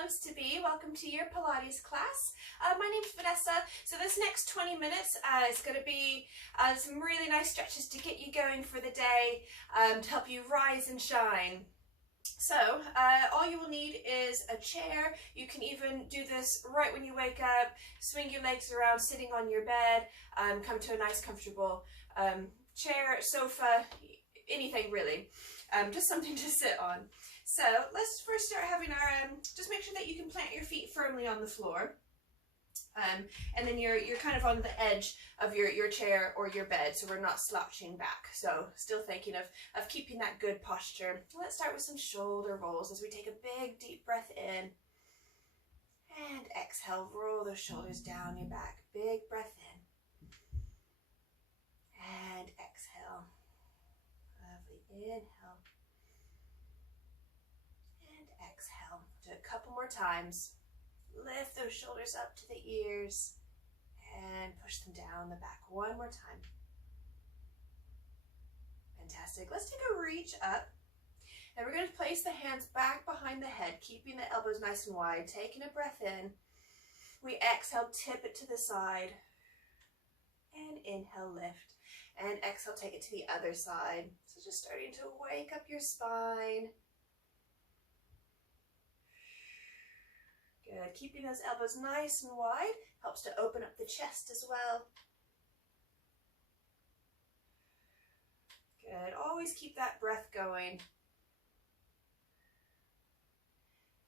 moms-to-be. Welcome to your Pilates class. My name's Vanessa. So this next 20 minutes is going to be some really nice stretches to get you going for the day, to help you rise and shine. So all you will need is a chair. You can even do this right when you wake up, swing your legs around sitting on your bed, come to a nice comfortable chair, sofa, anything really, just something to sit on. So let's first start having our, just make sure that you can plant your feet firmly on the floor. And then you're kind of on the edge of your chair or your bed, so we're not slouching back. So still thinking of keeping that good posture. Let's start with some shoulder rolls as we take a big deep breath in. And exhale, roll those shoulders down your back. Big breath in. And exhale. Lovely. Inhale. And exhale. Do it a couple more times. Lift those shoulders up to the ears and push them down the back one more time. Fantastic. Let's take a reach up, and we're going to place the hands back behind the head, keeping the elbows nice and wide. Taking a breath in. We exhale, tip it to the side, and inhale, lift, and exhale, take it to the other side. So just starting to wake up your spine. Good. Keeping those elbows nice and wide helps to open up the chest as well. Good. Always keep that breath going.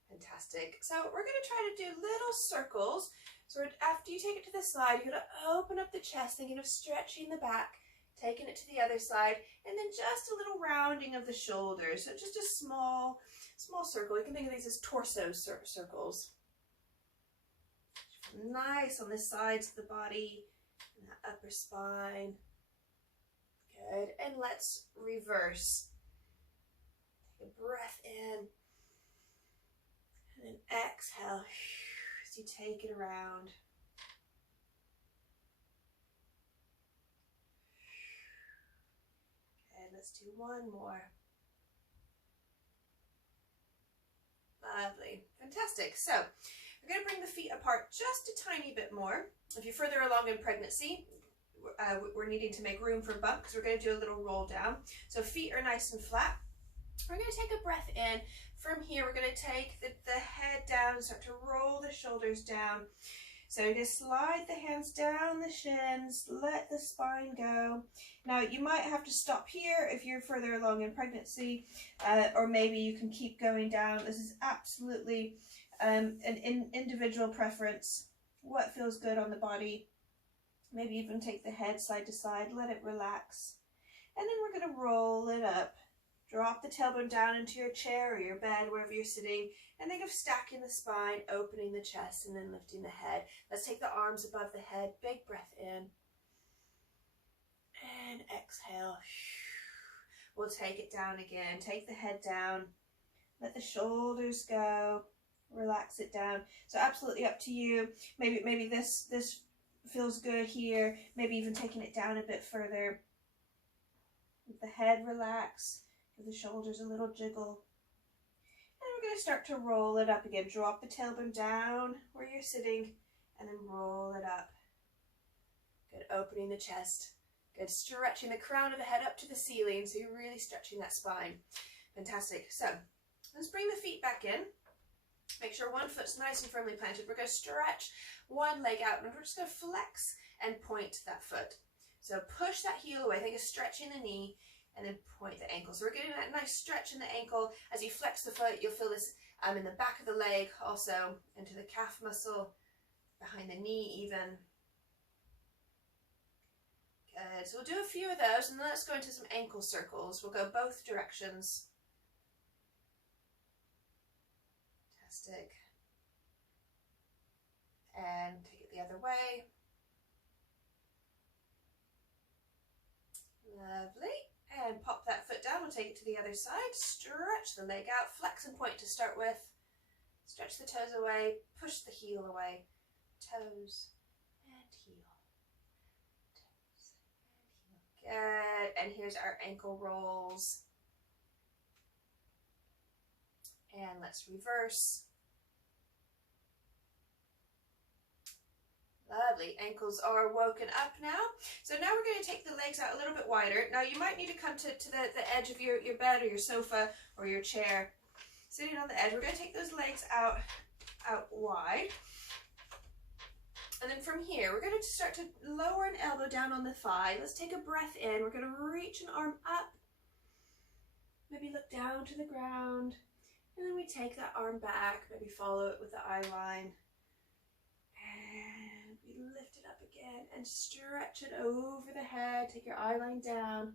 Fantastic. So we're going to try to do little circles. So after you take it to the side, you're going to open up the chest, thinking of stretching the back, taking it to the other side, and then just a little rounding of the shoulders. So just a small circle. You can think of these as torso circles. Nice on the sides of the body and the upper spine. Good. And let's reverse. Take a breath in and then exhale as you take it around. Good. Let's do one more. Lovely. Fantastic. So we're going to bring the feet apart just a tiny bit more. If you're further along in pregnancy, we're needing to make room for bump because we're going to do a little roll down. So feet are nice and flat. We're going to take a breath in. From here, we're going to take the head down, start to roll the shoulders down. So you're going to slide the hands down the shins, let the spine go. Now you might have to stop here if you're further along in pregnancy, or maybe you can keep going down. This is absolutely an individual preference. What feels good on the body. Maybe even take the head side to side, let it relax. And then we're going to roll it up. Drop the tailbone down into your chair or your bed, wherever you're sitting, and think of stacking the spine, opening the chest, and then lifting the head. Let's take the arms above the head. Big breath in. And exhale. We'll take it down again. Take the head down. Let the shoulders go. Relax it down. So absolutely up to you. Maybe this feels good here. Maybe even taking it down a bit further. Let the head relax. Give the shoulders a little jiggle. And we're going to start to roll it up again. Drop the tailbone down where you're sitting and then roll it up. Good. Opening the chest. Good. Stretching the crown of the head up to the ceiling, so you're really stretching that spine. Fantastic. So let's bring the feet back in. Make sure one foot's nice and firmly planted. We're going to stretch one leg out, and we're just going to flex and point that foot. So push that heel away. Think of stretching the knee and then point the ankle. So we're getting that nice stretch in the ankle. As you flex the foot, you'll feel this in the back of the leg, also into the calf muscle, behind the knee even. Good. So we'll do a few of those, and then let's go into some ankle circles. We'll go both directions. Fantastic. And take it the other way. Lovely. And pop that foot down. We'll take it to the other side. Stretch the leg out. Flex and point to start with. Stretch the toes away. Push the heel away. Toes and heel. Toes and heel. Good. And here's our ankle rolls. And let's reverse. Lovely. Ankles are woken up now. So now we're going to take the legs out a little bit wider. Now you might need to come to the edge of your bed or your sofa or your chair. Sitting on the edge, we're going to take those legs out wide. And then from here, we're going to start to lower an elbow down on the thigh. Let's take a breath in. We're going to reach an arm up. Maybe look down to the ground. And then we take that arm back. Maybe follow it with the eye line. And we lift it up again and stretch it over the head. Take your eye line down.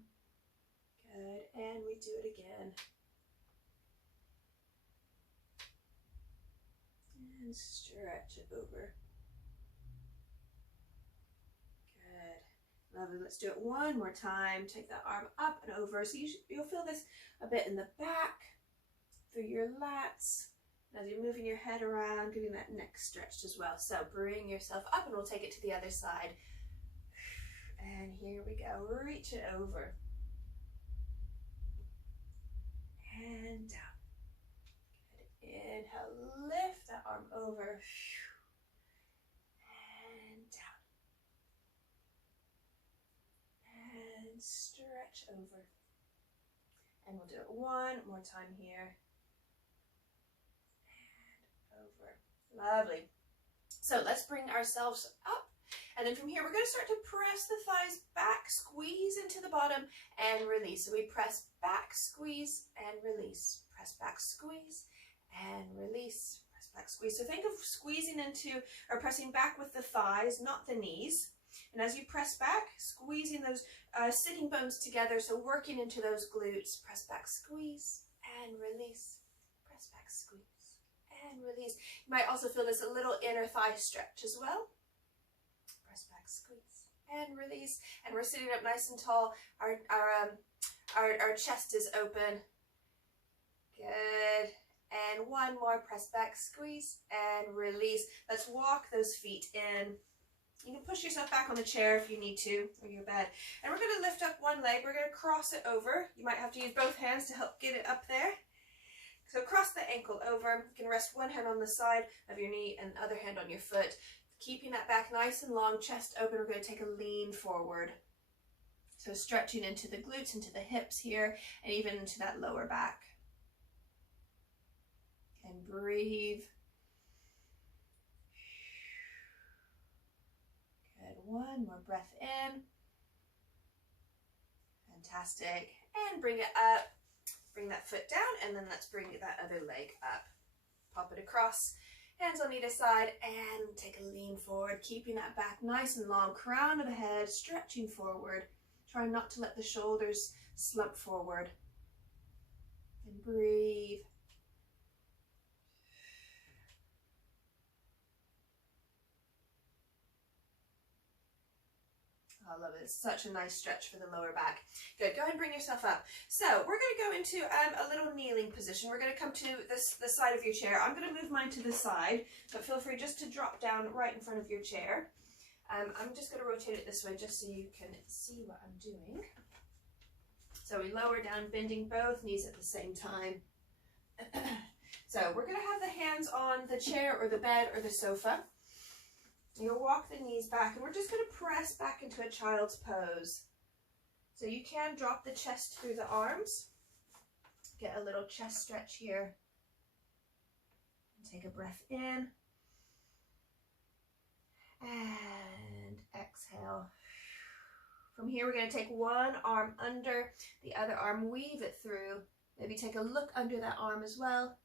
Good. And we do it again. And stretch it over. Good. Lovely. Let's do it one more time. Take that arm up and over. So you'll feel this a bit in the back, through your lats. As you're moving your head around, getting that neck stretched as well. So bring yourself up and we'll take it to the other side. And here we go. Reach it over. And down. Good. Inhale. Lift that arm over. And down. And stretch over. And we'll do it one more time here. Over. Lovely. So let's bring ourselves up. And then from here, we're going to start to press the thighs back, squeeze into the bottom, and release. So we press back, squeeze, and release. Press back, squeeze, and release. Press back, squeeze. So think of squeezing into, or pressing back with the thighs, not the knees. And as you press back, squeezing those sitting bones together, so working into those glutes. Press back, squeeze, and release. Press back, squeeze, and release. You might also feel this a little inner thigh stretch as well. Press back, squeeze, and release. And we're sitting up nice and tall. Our chest is open. Good. And one more. Press back, squeeze, and release. Let's walk those feet in. You can push yourself back on the chair if you need to, or your bed. And we're going to lift up one leg. We're going to cross it over. You might have to use both hands to help get it up there. So cross the ankle over. You can rest one hand on the side of your knee and the other hand on your foot. Keeping that back nice and long, chest open, we're going to take a lean forward. So stretching into the glutes, into the hips here, and even into that lower back. And breathe. Good. One more breath in. Fantastic. And bring it up. Bring that foot down, and then let's bring that other leg up. Pop it across. Hands on either side, and take a lean forward, keeping that back nice and long, crown of the head, stretching forward. Try not to let the shoulders slump forward. And breathe. I love it. It's such a nice stretch for the lower back. Good. Go ahead and bring yourself up. So we're going to go into a little kneeling position. We're going to come to the side of your chair. I'm going to move mine to the side, but feel free just to drop down right in front of your chair. I'm just going to rotate it this way just so you can see what I'm doing. So we lower down, bending both knees at the same time. So we're going to have the hands on the chair or the bed or the sofa. You'll walk the knees back, and we're just going to press back into a child's pose. So you can drop the chest through the arms. Get a little chest stretch here. Take a breath in. And exhale. From here, we're going to take one arm under, the other arm, weave it through. Maybe take a look under that arm as well.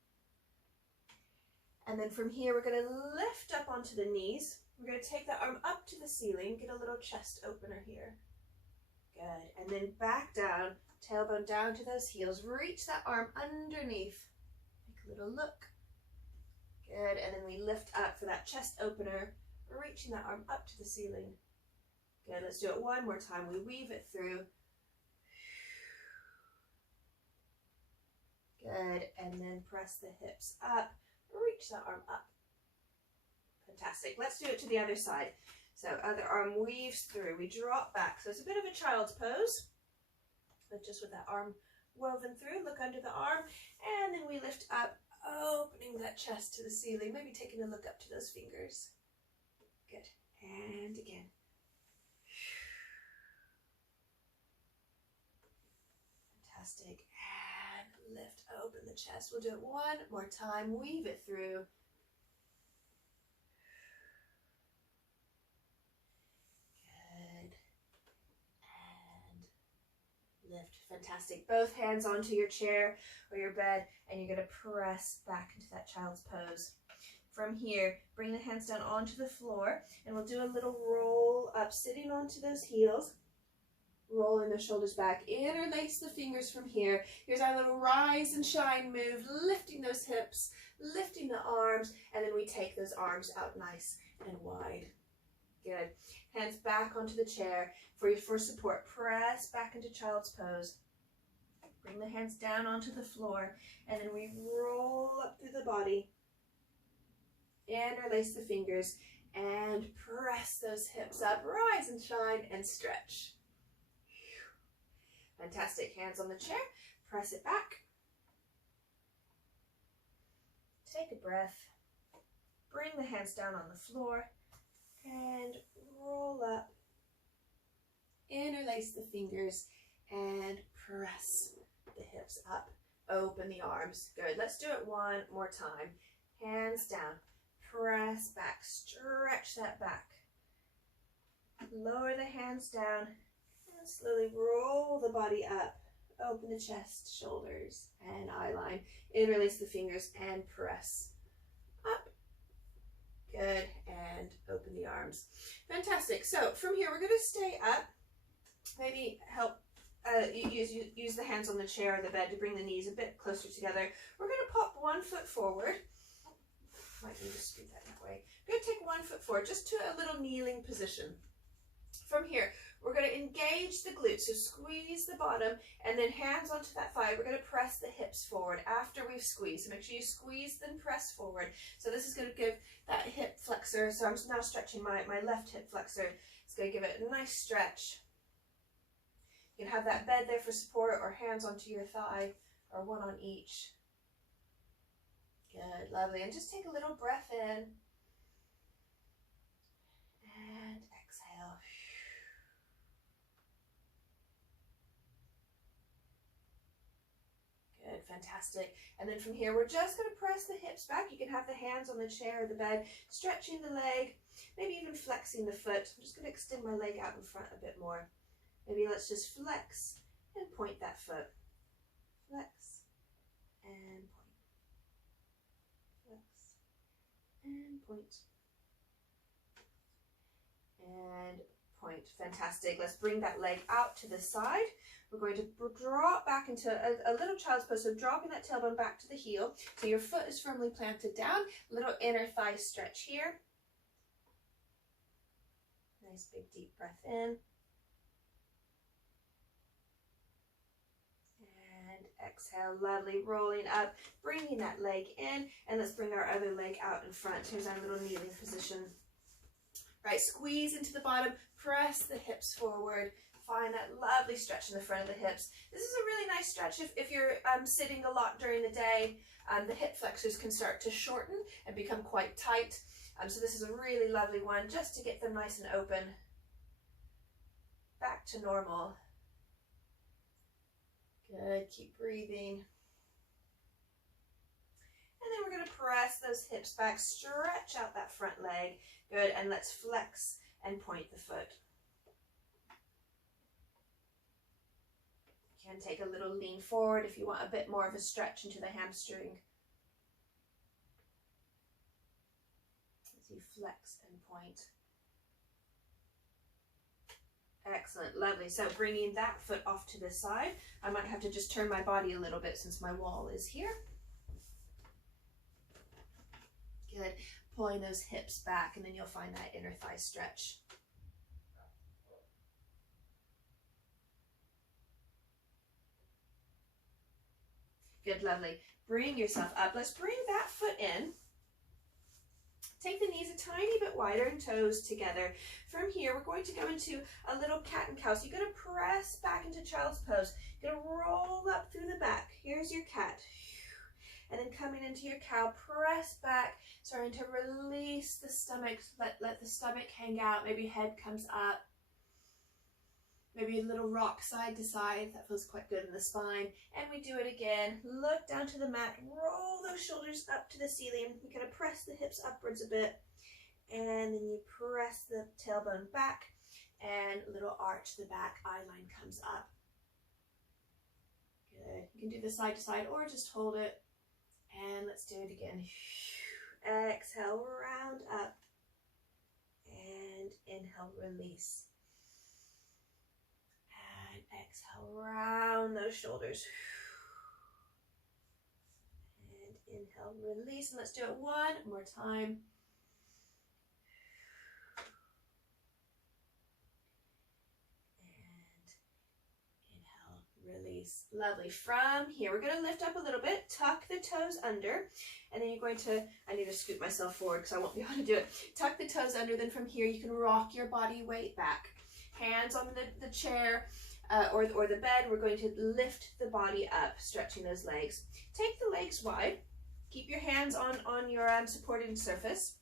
And then from here, we're going to lift up onto the knees. We're going to take that arm up to the ceiling, get a little chest opener here. Good. And then back down, tailbone down to those heels. Reach that arm underneath. Take a little look. Good. And then we lift up for that chest opener, reaching that arm up to the ceiling. Good. Let's do it one more time. We weave it through. Good. And then press the hips up. Reach that arm up. Fantastic. Let's do it to the other side. So other arm weaves through. We drop back. So it's a bit of a child's pose, but just with that arm woven through. Look under the arm, and then we lift up, opening that chest to the ceiling. Maybe taking a look up to those fingers. Good. And again. Fantastic. And lift open the chest. We'll do it one more time. Weave it through. Good. And lift. Fantastic. Both hands onto your chair or your bed, and you're going to press back into that child's pose. From here, bring the hands down onto the floor, and we'll do a little roll up, sitting onto those heels. Rolling the shoulders back, interlace the fingers from here. Here's our little rise and shine move, lifting those hips, lifting the arms, and then we take those arms out nice and wide. Good. Hands back onto the chair for support. Press back into child's pose. Bring the hands down onto the floor, and then we roll up through the body. Interlace the fingers and press those hips up. Rise and shine and stretch. Fantastic. Hands on the chair. Press it back. Take a breath. Bring the hands down on the floor and roll up. Interlace the fingers and press the hips up. Open the arms. Good. Let's do it one more time. Hands down. Press back. Stretch that back. Lower the hands down. And slowly roll the body up. Open the chest, shoulders, and eye line. Interlace the fingers and press up. Good. And open the arms. Fantastic. So from here, we're going to stay up. Maybe help use the hands on the chair or the bed to bring the knees a bit closer together. We're going to pop one foot forward. Might need to scoot that way. We're going to take 1 foot forward, just to a little kneeling position. From here, we're going to engage the glutes, so squeeze the bottom, and then hands onto that thigh. We're going to press the hips forward after we've squeezed. So make sure you squeeze, then press forward. So this is going to give that hip flexor. So I'm now stretching my left hip flexor. It's going to give it a nice stretch. You can have that bed there for support, or hands onto your thigh, or one on each. Good, lovely. And just take a little breath in. And exhale. Good, fantastic. And then from here, we're just going to press the hips back. You can have the hands on the chair or the bed, stretching the leg, maybe even flexing the foot. I'm just going to extend my leg out in front a bit more. Maybe let's just flex and point that foot. Flex and point. Flex and point. And point. Fantastic. Let's bring that leg out to the side. We're going to drop back into a little child's pose, so dropping that tailbone back to the heel. So your foot is firmly planted down. Little inner thigh stretch here. Nice big deep breath in. And exhale, lovely, rolling up, bringing that leg in, and let's bring our other leg out in front. Here's our little kneeling position. Right, squeeze into the bottom, press the hips forward, find that lovely stretch in the front of the hips. This is a really nice stretch if you're sitting a lot during the day. The hip flexors can start to shorten and become quite tight. So this is a really lovely one just to get them nice and open. Back to normal. Good, keep breathing. And then we're going to press those hips back, stretch out that front leg. Good, and let's flex and point the foot. You can take a little lean forward if you want a bit more of a stretch into the hamstring. As you flex and point. Excellent, lovely. So bringing that foot off to the side. I might have to just turn my body a little bit since my wall is here. Good. Pulling those hips back, and then you'll find that inner thigh stretch. Good, lovely. Bring yourself up. Let's bring that foot in. Take the knees a tiny bit wider and toes together. From here, we're going to go into a little cat and cow. So you're going to press back into child's pose. You're going to roll up through the back. Here's your cat. And then coming into your cow. Press back, starting to release the stomach. Let the stomach hang out. Maybe head comes up. Maybe a little rock side to side. That feels quite good in the spine. And we do it again. Look down to the mat. Roll those shoulders up to the ceiling. You kind of press the hips upwards a bit. And then you press the tailbone back. And a little arch the back. Eye line comes up. Good. You can do this side to side or just hold it. And let's do it again. Exhale, round up. And inhale, release. Exhale, round those shoulders. And inhale, release. And let's do it one more time. And inhale, release. Lovely. From here, we're going to lift up a little bit. Tuck the toes under. And then you're going to, I need to scoot myself forward because I won't be able to do it. Tuck the toes under. Then from here, you can rock your body weight back. Hands on the chair. Or the bed. We're going to lift the body up, stretching those legs. Take the legs wide. Keep your hands on your supporting surface.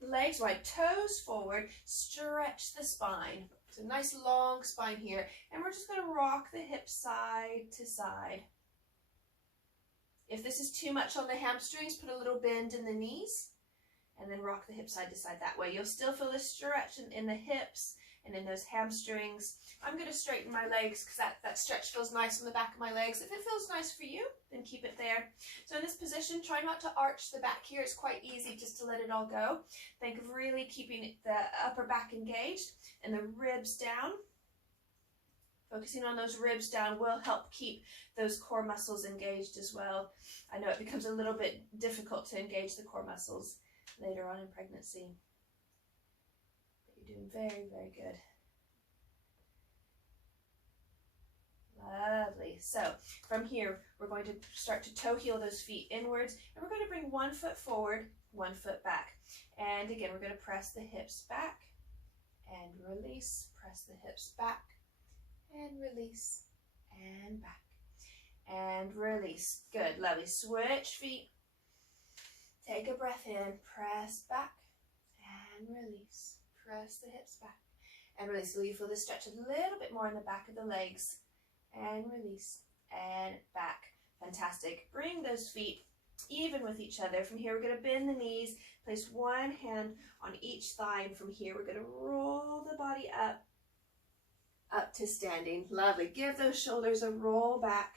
Legs wide, toes forward. Stretch the spine. It's a nice long spine here. And we're just going to rock the hips side to side. If this is too much on the hamstrings, put a little bend in the knees. And then rock the hips side to side that way. You'll still feel the stretch in the hips and in those hamstrings. I'm going to straighten my legs because that stretch feels nice on the back of my legs. If it feels nice for you, then keep it there. So in this position, try not to arch the back here. It's quite easy just to let it all go. Think of really keeping the upper back engaged and the ribs down. Focusing on those ribs down will help keep those core muscles engaged as well. I know it becomes a little bit difficult to engage the core muscles later on in pregnancy. You're doing very, very good. Lovely. So from here, we're going to start to toe heel those feet inwards, and we're going to bring one foot forward, one foot back. And again, we're going to press the hips back and release, press the hips back and release and back and release. Good. Lovely. Switch feet. Take a breath in, press back and release. Press the hips back and release. So you feel the stretch a little bit more in the back of the legs. And release and back. Fantastic. Bring those feet even with each other. From here, we're going to bend the knees, place one hand on each thigh, and from here, we're going to roll the body up to standing. Lovely. Give those shoulders a roll back.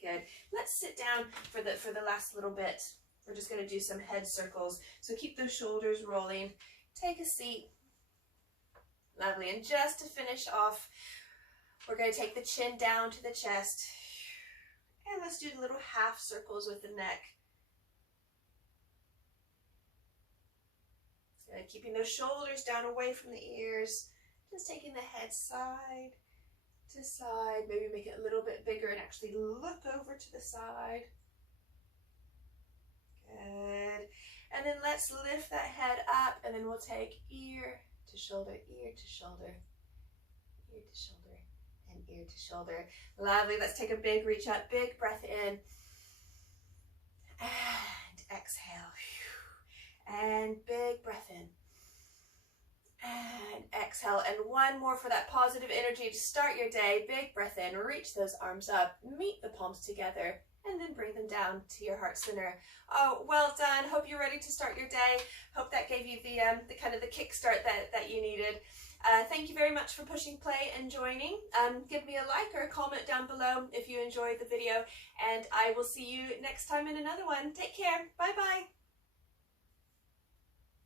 Good. Let's sit down for the last little bit. We're just going to do some head circles. So keep those shoulders rolling. Take a seat. Lovely. And just to finish off, we're going to take the chin down to the chest. And let's do little half circles with the neck. Good. Keeping those shoulders down away from the ears. Just taking the head side to side. Maybe make it a little bit bigger and actually look over to the side. Good. And then let's lift that head up, and then we'll take ear to shoulder, ear to shoulder, ear to shoulder. Ear to shoulder. Lovely. Let's take a big reach up, big breath in, and exhale, and big breath in, and exhale, and one more for that positive energy to start your day. Big breath in, reach those arms up, meet the palms together, and then bring them down to your heart center. Oh, well done. Hope you're ready to start your day. Hope that gave you the kind of the kickstart that you needed. Thank you very much for pushing play and joining. Give me a like or a comment down below if you enjoyed the video, and I will see you next time in another one. Take care. Bye-bye.